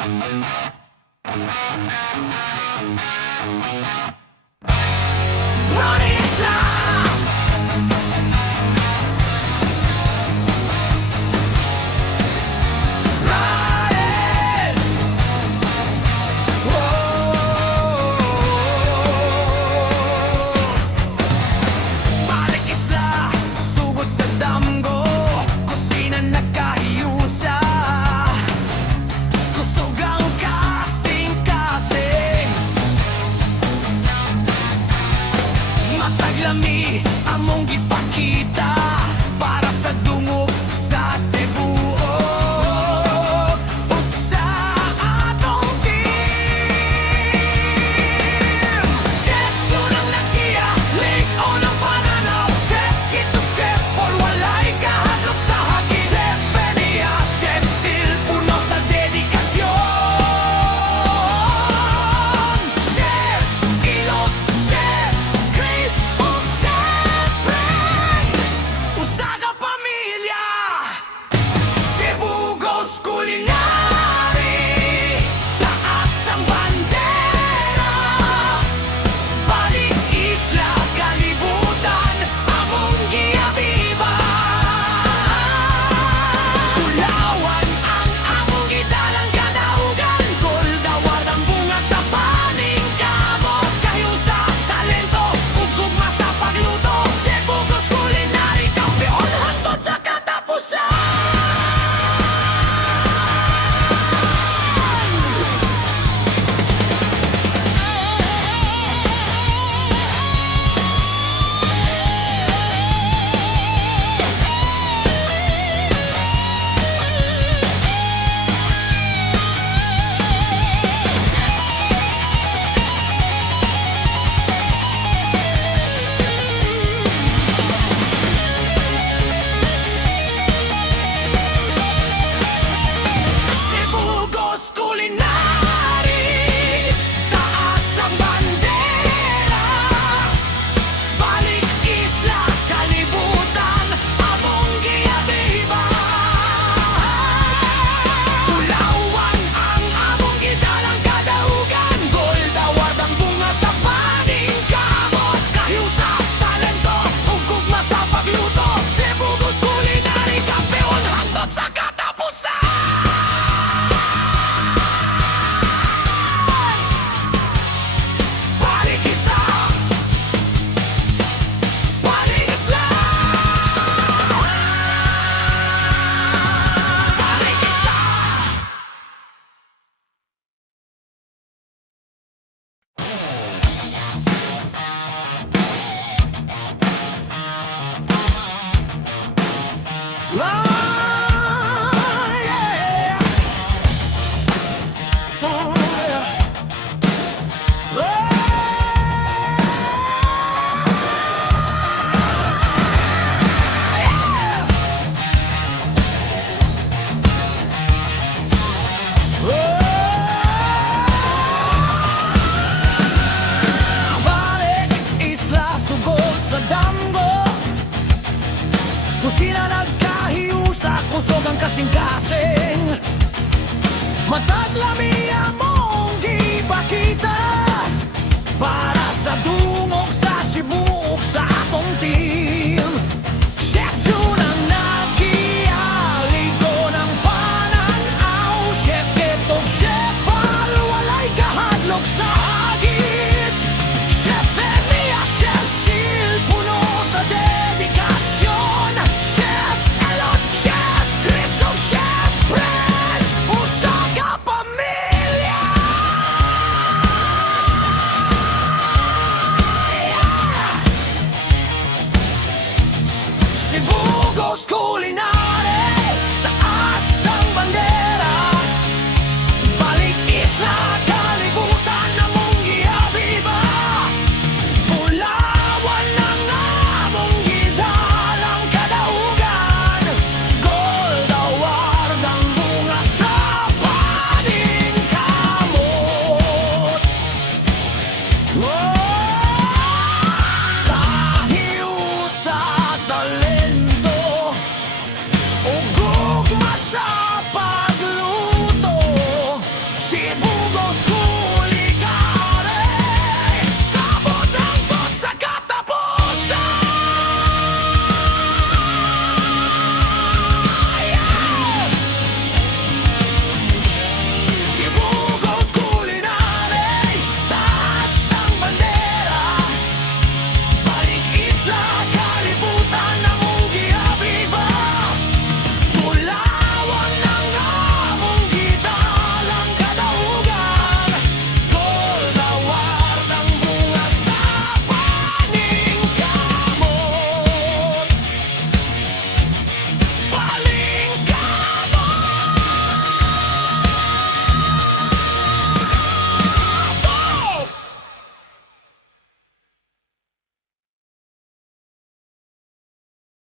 Running Islam. Riding. Balik isla, sugod sa damgo, kusina nagkahiusa, kusog ang kasing-kasing. Mataglami among gipakita para sa dungog sa Cebu ug sa atong team. Chef Junang Lakia, Lake on ang pananaw. Chef Kitog, Chef Paul, walay kahadlok sa hagi. Chef Fenia, Chef Sil, puno sa dedikasyon. Chef Ilot, Chef Chris, ug Chef Brand, usa ka pamilya. Cebu Ghost Culinary, taas ang bandera. Balik isla, kalibutan, among giabiba. Ulawan ang among gidalang kadaugan. Goldaward ang bunga sa paning kamot. Kahiusa, talento, ug gugma sa pagluto. Cebu Ghost Culinary, kampeon hangtod sa katapusan. Cebu Ghost Culinary, taas ang bandera. Balik isla, kalibutan, among giabiba. Ulawan ang among gidalang kadaugan. Goldaward ang bunga sa paning kamot. Kahiusa, talento, ug gugma sa pagluto. Cebu Ghost Culinary, kampeon hangtod sa katapusan. Balik isa, balik isla. Balik isa. Balik isla, sugod sa damgo, kusina nagkahiusa, kusog ang kasing-kasing. Mataglami among gipakita para